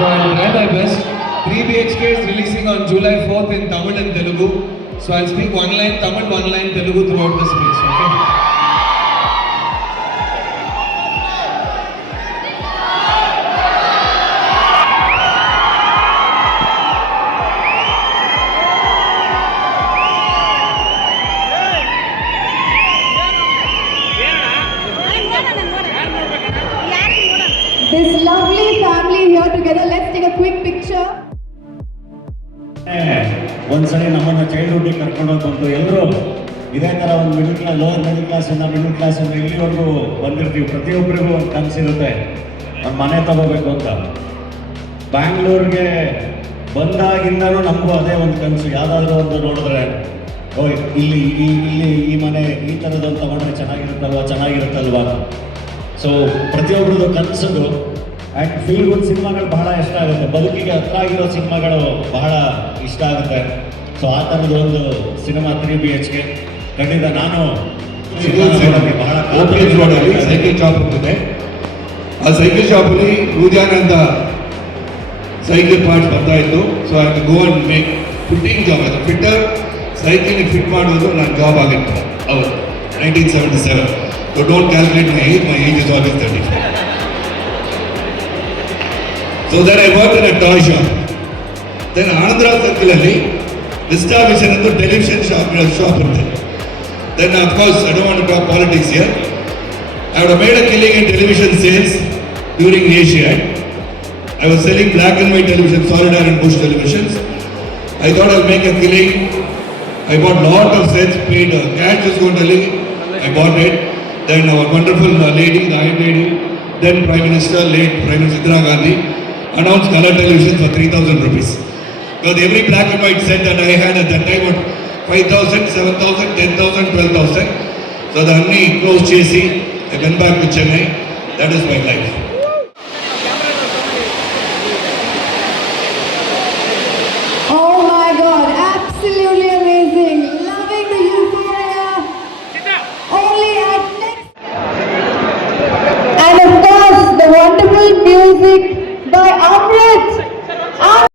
So I'll try my best. 3 BHK is releasing on July 4th in Tamil and Telugu. So I'll speak one line Tamil, one line Telugu throughout the speech. Okay? This lovely family here together. Let's take a quick picture. ಒಂದ್ಸರಿ ನಮ್ಮನ್ನು ಚೈಲ್ಡ್ಹುಡ್ಗೆ ಕರ್ಕೊಂಡೋಗಿ ಬಂತು. ಎಲ್ಲರೂ ಇದೇ ಥರ ಒಂದು middle class, lower middle ಕ್ಲಾಸಿಂದ middle ಕ್ಲಾಸಿಂದ ಇಲ್ಲಿವರೆಗೂ ಬಂದಿರ್ತೀವಿ. ಪ್ರತಿಯೊಬ್ಬರಿಗೂ ಒಂದು ಕನಸಿರುತ್ತೆ, ಒಂದು ಮನೆ ತಗೋಬೇಕು ಅಂತ. ಬ್ಯಾಂಗ್ಳೂರ್ಗೆ ಬಂದಾಗಿಂದನೂ ನಮಗೂ ಅದೇ ಒಂದು ಕನಸು. ಯಾವುದಾದ್ರೂ ಒಂದು ನೋಡಿದ್ರೆ ಓ ಇಲ್ಲಿ ಈ ಮನೆ ಈ ಥರದೊಂದು ತಗೊಂಡ್ರೆ ಚೆನ್ನಾಗಿರುತ್ತಲ್ವಾ. ಸೊ ಪ್ರತಿಯೊಬ್ಬರದ್ದು ಕನಸು. ಆ್ಯಂಡ್ ಫೀಲ್ ಗುಡ್ ಸಿನಿಮಾಗಳು ಬಹಳ ಇಷ್ಟ ಆಗುತ್ತೆ. ಬದುಕಿಗೆ ಹತ್ರ ಆಗಿರೋ ಸಿನಿಮಾಗಳು ಬಹಳ ಇಷ್ಟ ಆಗುತ್ತೆ. ಸೊ ಆ ಥರದ ಒಂದು ಸಿನಿಮಾ 3 BHK ಖಂಡಿತ ನಾನು ಬಹಳ ಸೈಕಲ್ ಶಾಪ್ ಇರ್ತದೆ. ಆ ಸೈಕಲ್ ಶಾಪಲ್ಲಿ ರೂಜಾನ್ ಅಂತ ಸೈಕಲ್ ಪಾರ್ಟ್ಸ್ ಬರ್ತಾ ಇತ್ತು. So I go and make fitting job. ಅದು ಫಿಟ್ಟರ್ ಸೈಕಲ್ಗೆ ಫಿಟ್ ಮಾಡೋದು ನನ್ನ ಜಾಬ್ ಆಗಿತ್ತು ಅವತ್ತು 1977. So don't calculate my age is always 34. So then I worked in a toy shop. Then Andhra Circle alli Vista Vision and the television shop irutte. Then of course I don't want to talk politics here. I would have made a killing in television sales during Asia. I was selling black and white television, Solidar and Bush televisions. I thought I'll make a killing. I bought lot of sets, paid cash discount. I bought it. Then our wonderful lady, the Iron Lady, then Prime Minister, late Prime Minister Indira Gandhi, announced color television for 3,000 rupees. Because every black and white set that I had at that time was 5,000, 7,000, 10,000, 12,000. So the Anni closed chasing. I went back to Chennai. That is my life. Oh my God, absolutely